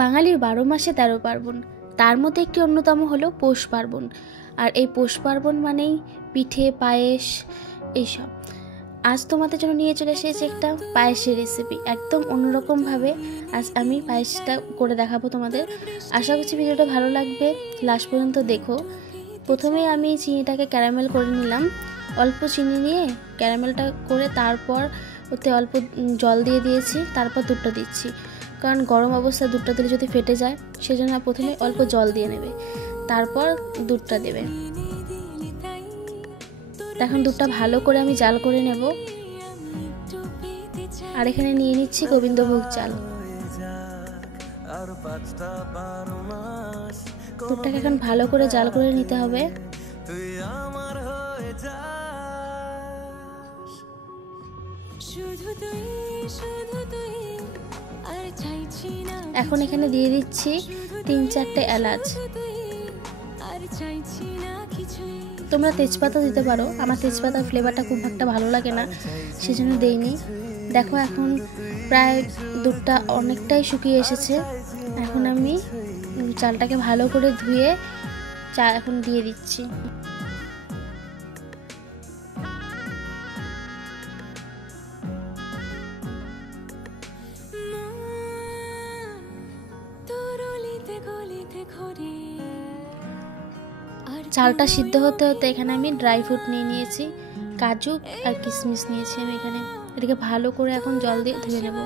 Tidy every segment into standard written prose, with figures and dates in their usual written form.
বাঙালির 12 মাসে 13 পার্বণ, তার মধ্যে একটি অন্যতম হলো পৌষ পার্বণ। আর এই পৌষ পার্বণ মানেই পিঠে, পায়েস এইসব। আজ তোমাদের জন্য নিয়ে চলে এসেছি একটা পায়েসের রেসিপি। একদম অন্যরকমভাবে আজ আমি পায়েসটা করে দেখাবো তোমাদের। আশা করছি ভিডিওটা ভালো লাগবে, লাস্ট পর্যন্ত দেখো। প্রথমে আমি চিনিটাকে ক্যারামেল করে নিলাম। অল্প চিনি নিয়ে ক্যারামেলটা করে তারপর ওতে অল্প জল দিয়ে দিয়েছি, তারপর দুধটা দিচ্ছি। কারণ গরম অবস্থায় দুধটা দিলে যদি ফেটে যায়, সেজন্য প্রথমে অল্প জল দিয়ে নেবে, তারপর দুধটা দেবে। এখন দুধটা ভালো করে আমি জাল করে নেব। আর এখানে নিয়ে নিচ্ছি গোবিন্দভোগ চাল। দুধটাকে এখন ভালো করে জাল করে নিতে হবে। এখন এখানে দিয়ে দিচ্ছি 3-4টে এলাচ। তোমরা তেজপাতা দিতে পারো, আমার তেজপাতার ফ্লেভারটা খুব একটা ভালো লাগে না, সেজন্য দেইনি। দেখো এখন প্রায় দুধটা অনেকটাই শুকিয়ে এসেছে। এখন আমি চালটাকে ভালো করে ধুয়ে এখন দিয়ে দিচ্ছি। চালটা সিদ্ধ হতে হতে এখানে আমি ড্রাই ফ্রুট নিয়েছি, কাজু আর কিশমিশ নিয়েছি। আমি এখানে এটাকে ভালো করে এখন জল দিয়ে ধুয়ে নেব।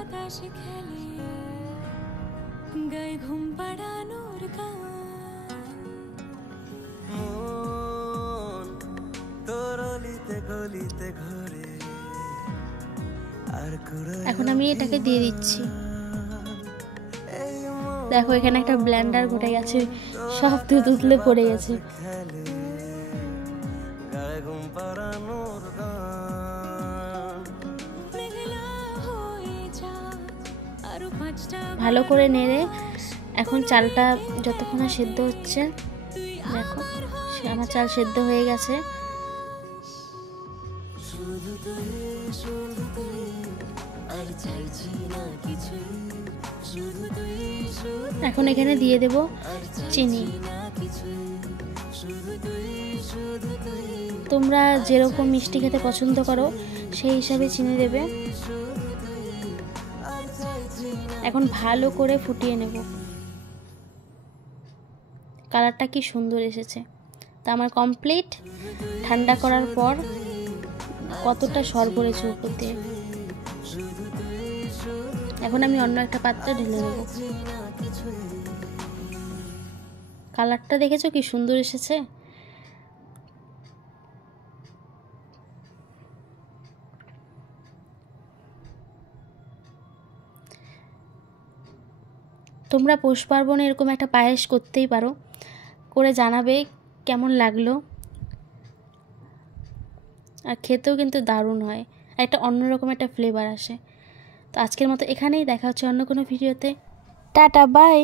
এখন আমি এটাকে দিয়ে দিচ্ছি। দেখো এখানে একটা ব্লেন্ডার ঘটে গেছে, সব দুধ উতলে পড়ে গেছে। ভালো করে নেড়ে এখন চালটা যতক্ষণ না সেদ্ধ হচ্ছে, দেখো আমার চাল সেদ্ধ হয়ে গেছে। এখন এখানে দিয়ে দেব চিনি। তোমরা যেরকম মিষ্টি খেতে পছন্দ করো সেই হিসাবে চিনি দেবে। এখন ভালো করে ফুটিয়ে নেব। কালারটা কি সুন্দর এসেছে। তা আমার কমপ্লিট। ঠান্ডা করার পর কতটা সর পড়েছে উপর দিয়ে। এখন আমি অন্য একটা পাত্রে ঢেলে নেব। কালারটা দেখেছো কি সুন্দর এসেছে। তোমরা পৌষ পার্বণে এরকম একটা পায়েস করতেই পারো, করে জানাবে কেমন লাগলো। আর খেতেও কিন্তু দারুণ হয়, একটা অন্যরকম একটা ফ্লেভার আসে। তো আজকের মতো এখানেই, দেখা হচ্ছে অন্য কোনো ভিডিওতে। Tata, by.